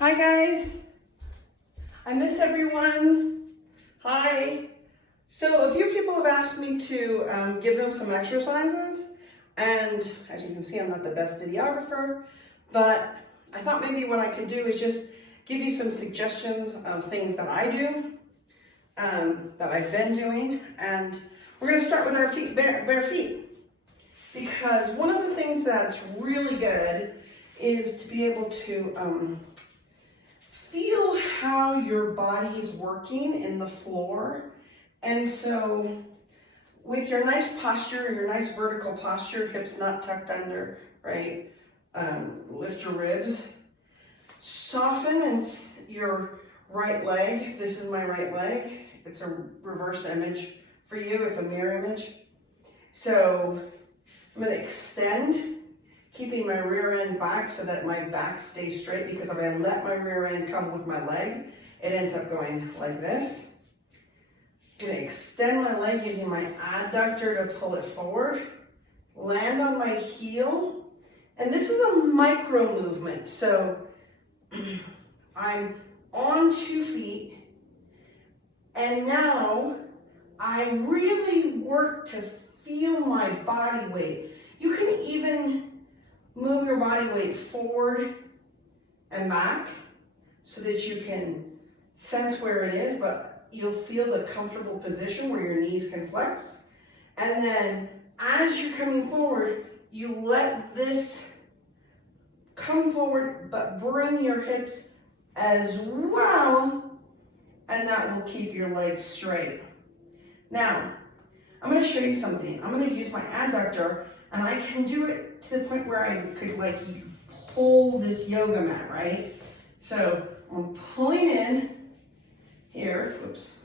Hi guys, I miss everyone. Hi. So a few people have asked me to give them some exercises, and as you can see, I'm not the best videographer, but I thought maybe what I could do is just give you some suggestions of things that I do, that I've been doing, and we're going to start with our feet, bare feet, because one of the things that's really good is to be able to feel how your body is working in the floor. And so with your nice posture, your nice vertical posture, hips not tucked under, right? Lift your ribs. Soften your right leg. This is my right leg. It's a reverse image. For you, it's a mirror image. So I'm going to extend, keeping my rear end back so that my back stays straight, because if I let my rear end come with my leg, it ends up going like this. I'm going to extend my leg using my adductor to pull it forward, land on my heel, and this is a micro movement. So I'm on 2 feet, and now I really work to feel my body weight. You can even move your body weight forward and back so that you can sense where it is, but you'll feel the comfortable position where your knees can flex. And then as you're coming forward, you let this come forward, but bring your hips as well, and that will keep your legs straight. Now, I'm going to show you something. I'm going to use my adductor, and I can do it to the point where I could like pull this yoga mat, right? So I'm pulling in here, whoops.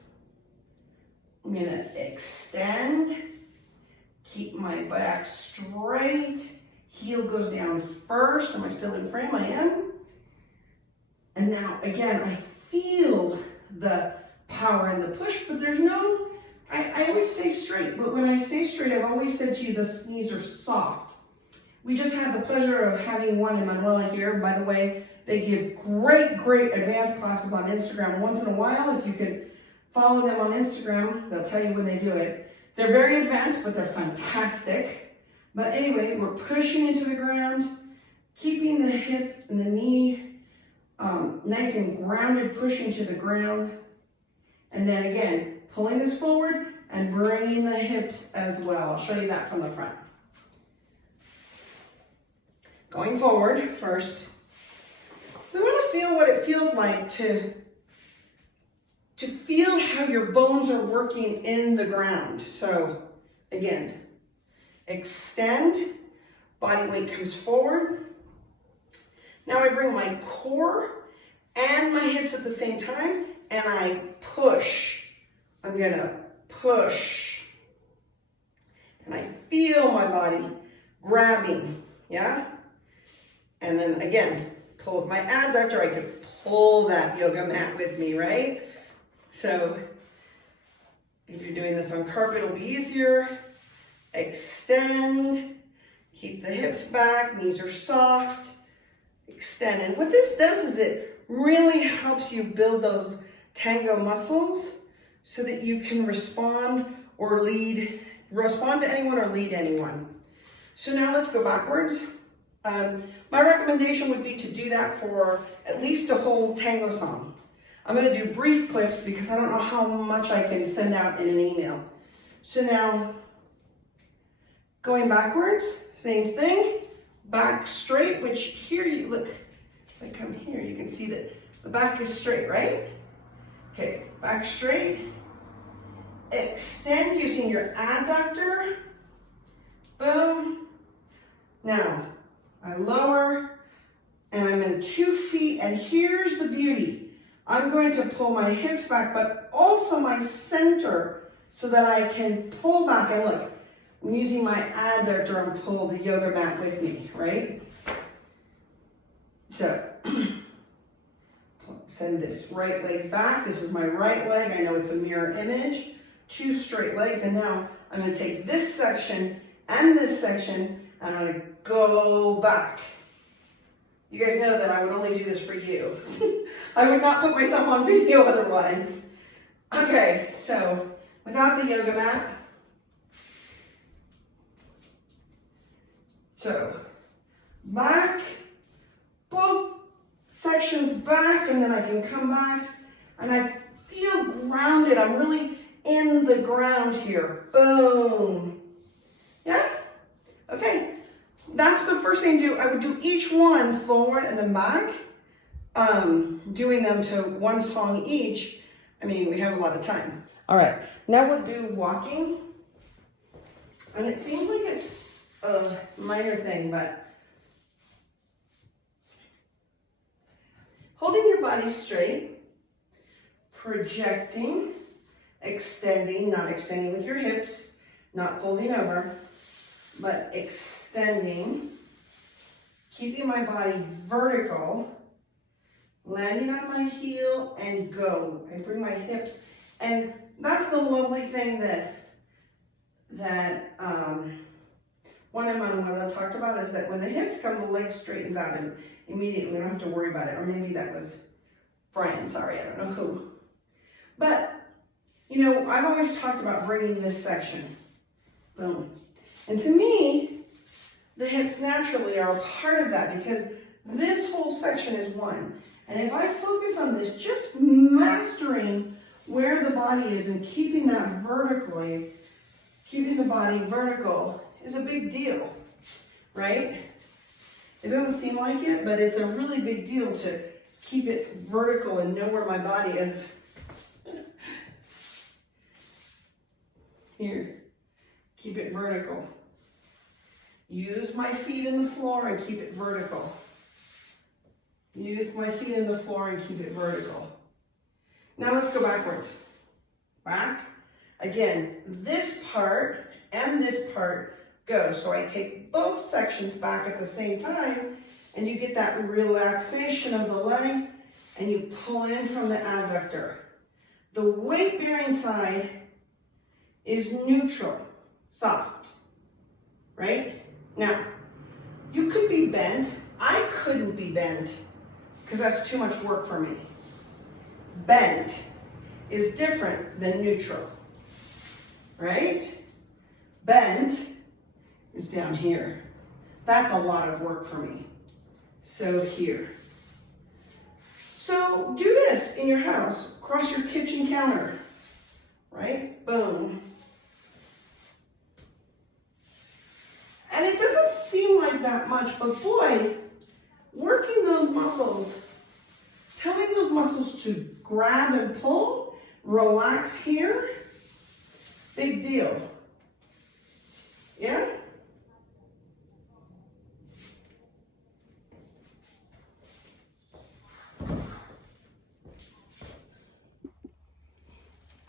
I'm going to extend, keep my back straight, heel goes down first. Am I still in frame? I am. And now again, I feel the power and the push, but there's no, I always say straight, but when I say straight, I've always said to you, the knees are soft. We just had the pleasure of having one in Manuela here. By the way, they give great advanced classes on Instagram once in a while. If you could follow them on Instagram, they'll tell you when they do it. They're very advanced, but they're fantastic. But anyway, we're pushing into the ground, keeping the hip and the knee nice and grounded, pushing to the ground. And then again, pulling this forward and bringing the hips as well. I'll show you that from the front. Going forward first, we want to feel what it feels like to feel how your bones are working in the ground. So again, extend, body weight comes forward. Now I bring my core and my hips at the same time, and I push. I'm gonna push. And I feel my body grabbing, yeah? And then again, pull with my adductor. I could pull that yoga mat with me, right? So if you're doing this on carpet, it'll be easier. Extend, keep the hips back, knees are soft. Extend. And what this does is it really helps you build those tango muscles so that you can respond to anyone or lead anyone. So now let's go backwards. My recommendation would be to do that for at least a whole tango song. I'm going to do brief clips because I don't know how much I can send out in an email. So now, going backwards, same thing, back straight, which here you look, if I come here, you can see that the back is straight, right? Okay, back straight. Extend using your adductor. Boom. Now, I lower, and I'm in 2 feet, and here's the beauty. I'm going to pull my hips back, but also my center, so that I can pull back, and look, I'm using my adductor and pull the yoga mat with me, right? So, send this right leg back. This is my right leg. I know it's a mirror image. 2 straight legs, and now I'm going to take this section and this section, and I'm going to go back You guys know that I would only do this for you. I would not put myself on video otherwise. Okay, so without the yoga mat, so back, both sections back, and then I can come back, and I feel grounded. I'm really in the ground here. Boom. Yeah? Okay. That's the first thing to do. I would do each one forward and then back, doing them to one song each. I mean, we have a lot of time. All right, now we'll do walking. And it seems like it's a minor thing, but holding your body straight, projecting, extending, not extending with your hips, not folding over, but extending, keeping my body vertical, landing on my heel and go. I bring my hips, and that's the lovely thing that Juan Emanuela talked about, is that when the hips come, the leg straightens out and immediately we don't have to worry about it. Or maybe that was Brian, sorry, I don't know who. But, you know, I've always talked about bringing this section, boom. And to me, the hips naturally are a part of that because this whole section is one. And if I focus on this, just mastering where the body is and keeping that vertically, keeping the body vertical is a big deal, right? It doesn't seem like it, but it's a really big deal to keep it vertical and know where my body is. Here, keep it vertical. Use my feet in the floor and keep it vertical. Use my feet in the floor and keep it vertical. Now let's go backwards. Back. Again, this part and this part go. So I take both sections back at the same time, and you get that relaxation of the leg, and you pull in from the adductor. The weight-bearing side is neutral, soft, right? Now, you could be bent. I couldn't be bent because that's too much work for me. Bent is different than neutral, right? Bent is down here. That's a lot of work for me. So here. So do this in your house, across your kitchen counter, right? Boom. And it doesn't seem like that much, but boy, working those muscles, telling those muscles to grab and pull, relax here, big deal. Yeah?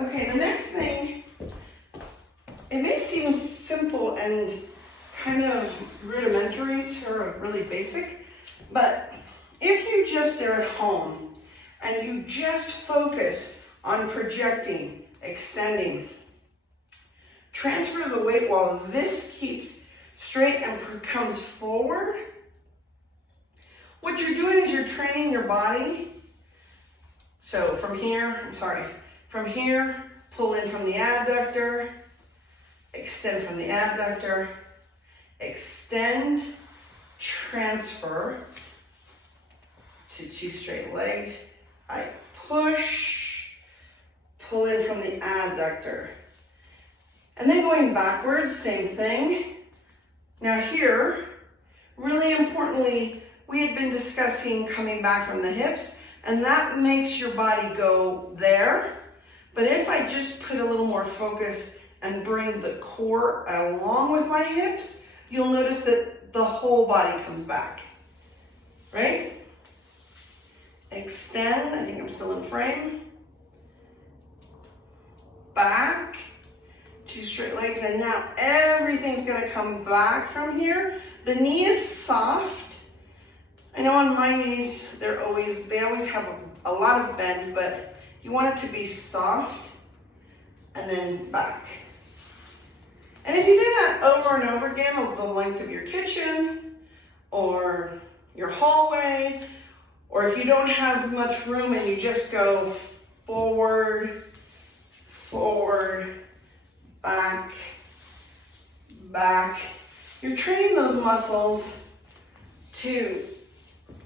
Okay, the next thing, it may seem simple and kind of rudimentary or really basic, but if you just are at home and you just focus on projecting, extending, transfer the weight while this keeps straight and comes forward, what you're doing is you're training your body. So from here, pull in from the adductor, extend from the adductor, extend, transfer to two straight legs. I push, pull in from the adductor. And then going backwards, same thing. Now here, really importantly, we had been discussing coming back from the hips, and that makes your body go there. But if I just put a little more focus and bring the core along with my hips, you'll notice that the whole body comes back, right? Extend, I think I'm still in frame. Back, two straight legs, and now everything's gonna come back from here. The knee is soft. I know on my knees, they always have a lot of bend, but you want it to be soft, and then back. And if you do that over and over again, the length of your kitchen, or your hallway, or if you don't have much room and you just go forward, forward, back, back. You're training those muscles to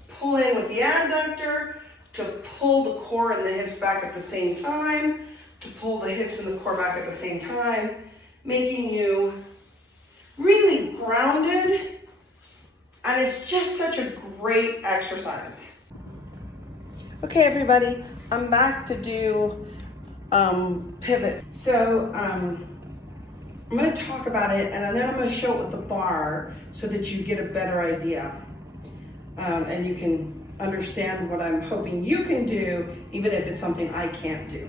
pull in with the adductor, to pull the core and the hips back at the same time, to pull the hips and the core back at the same time, making you really grounded, and it's just such a great exercise. Okay, everybody, I'm back to do pivots. So I'm going to talk about it, and then I'm going to show it with the bar so that you get a better idea, and you can understand what I'm hoping you can do, even if it's something I can't do.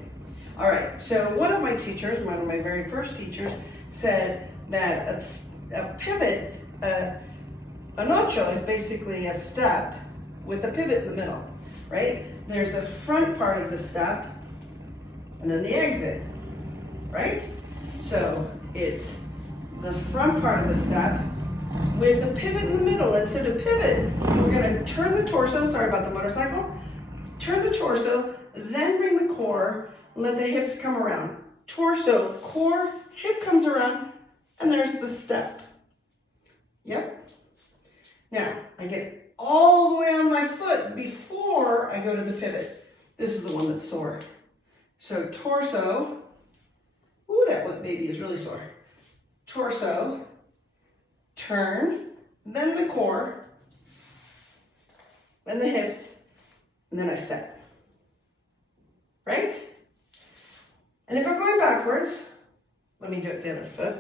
All right, so one of my teachers, one of my very first teachers, said that a pivot, an ocho is basically a step with a pivot in the middle, right? There's the front part of the step and then the exit, right? So it's the front part of a step with a pivot in the middle. And so to pivot, we're gonna turn the torso, sorry about the motorcycle, turn the torso, then bring the core, let the hips come around. Torso, core, hip comes around, and there's the step. Yep. Now, I get all the way on my foot before I go to the pivot. This is the one that's sore. So torso, ooh, that one baby is really sore. Torso, turn, then the core, then the hips, and then I step. Right? And if I'm going backwards, let me do it the other foot.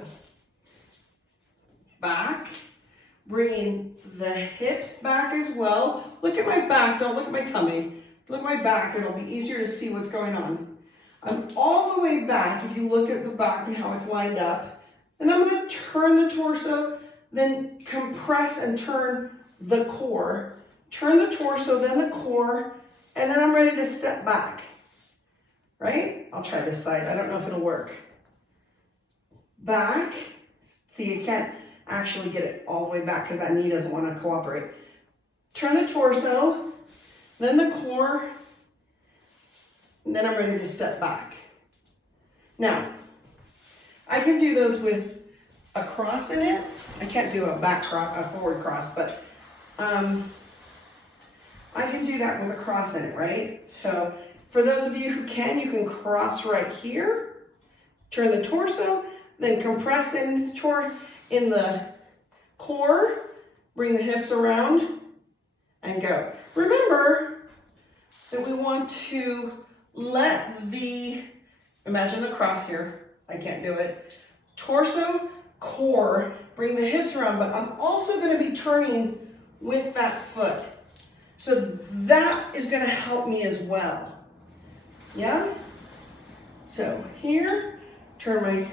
Back, bringing the hips back as well. Look at my back, don't look at my tummy. Look at my back, it'll be easier to see what's going on. I'm all the way back, if you look at the back and how it's lined up. And I'm gonna turn the torso, then compress and turn the core. Turn the torso, then the core, and then I'm ready to step back. Right? I'll try this side, I don't know if it'll work. Back, see, you can't actually get it all the way back because that knee doesn't want to cooperate. Turn the torso, then the core, and then I'm ready to step back. Now, I can do those with a cross in it. I can't do a back cross, a forward cross, but I can do that with a cross in it, right? So for those of you who can, you can cross right here, turn the torso, then compress in the core, bring the hips around, and go. Remember that we want to let imagine the cross here, I can't do it. Torso, core, bring the hips around, but I'm also gonna be turning with that foot. So that is gonna help me as well. Yeah? So here, turn my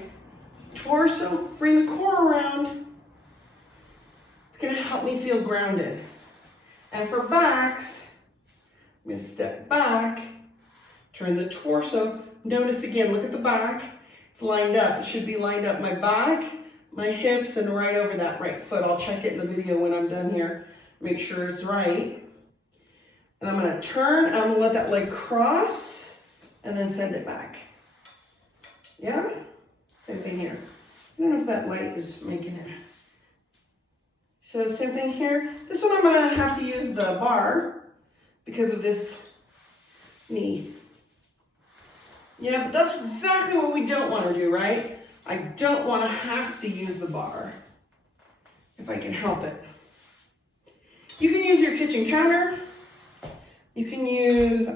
torso, bring the core around. It's gonna help me feel grounded. And for backs, I'm gonna step back, turn the torso. Notice again, look at the back. It's lined up. It should be lined up. My back, my hips, and right over that right foot. I'll check it in the video when I'm done here. Make sure it's right. And I'm gonna turn, I'm gonna let that leg cross, and then send it back. Yeah? Same thing here. I don't know if that light is making it. So same thing here. This one I'm gonna have to use the bar because of this knee. Yeah, but that's exactly what we don't wanna do, right? I don't wanna have to use the bar if I can help it. You can use your kitchen counter. You can use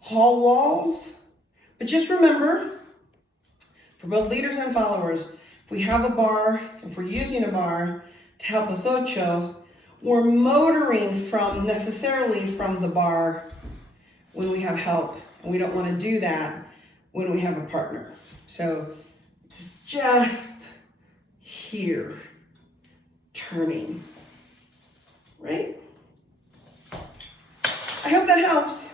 hall walls, but just remember, for both leaders and followers, if we have a bar, if we're using a bar to help us ocho, we're motoring necessarily from the bar when we have help, and we don't want to do that when we have a partner. So it's just here, turning, right? I hope that helps.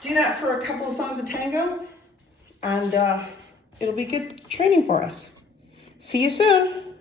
Do that for a couple of songs of tango, and it'll be good training for us. See you soon.